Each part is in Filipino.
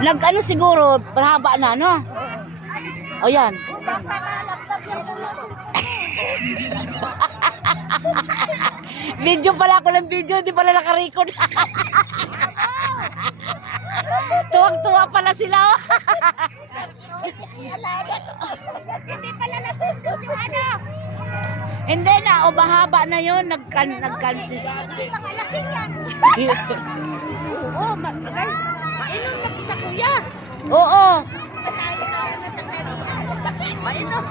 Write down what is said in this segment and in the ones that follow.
Nag-ano siguro, haba na, no? O yan. Video pala ako ng video, hindi pala naka-record. Tuwang-tuwa pala sila. Hindi pala napindot yung ano. Hindi na, o mahaba na yun, nag-cancel. Hindi pang alasing yan. Oo, magagay. Mainom na kita, kuya. Oo. Mainom.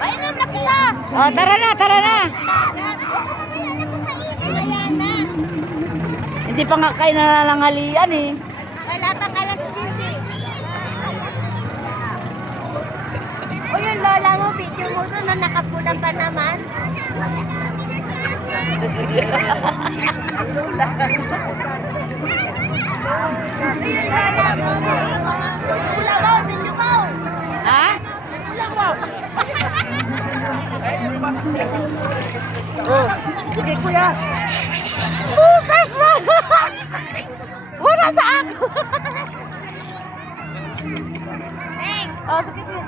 Mainom na kita. O, tara na, tara na. Ayan na. Hindi pa nga kayo nalalangalian eh. Wala pang alas 10. O yung lola mo, video mo doon na nakapula pa naman. Ayun, lola mo. Pula mo, video mo. Ha? Pula mo. Oh, sige kuya. Bukas na! Wala sa ako. Oh, sige, sige.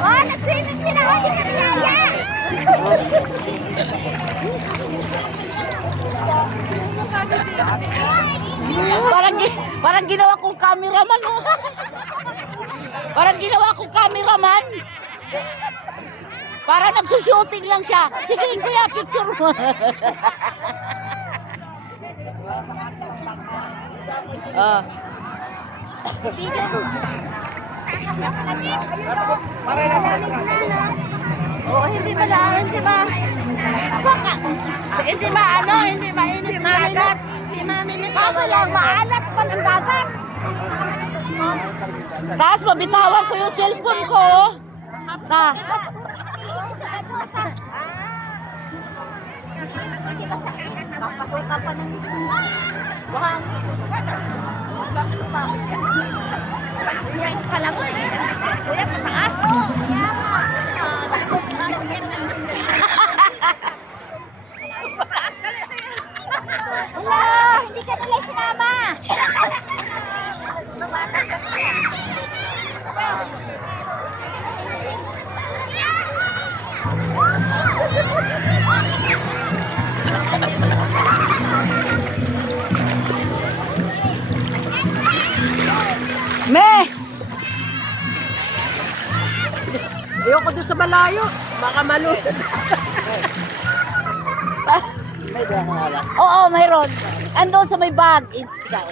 Oh, nag-swimming sila. Oh, di ka niyaya. Parang ginawa kong cameraman. Oh. Parang ginawa kong cameraman. Parang nagsushooting lang siya. Sige kuya, picture mo. Ah. Video mo. Malamig na, no? Oo, hindi ba hindi ba ano, hindi ba init yung dagat? Si Mami Miss. Kaso lang, maalat pa ng dagat. Tapos mabitawan ko yung cellphone ko. Na. Papasukan pa ng buhang. Kala mo eh. Kuya, pataas. Hello, hindi ka nila sinama. Me! Ayoko doon sa malayo. Baka malunod. Oo, mayroon. Andun sa may bag. Ikaw.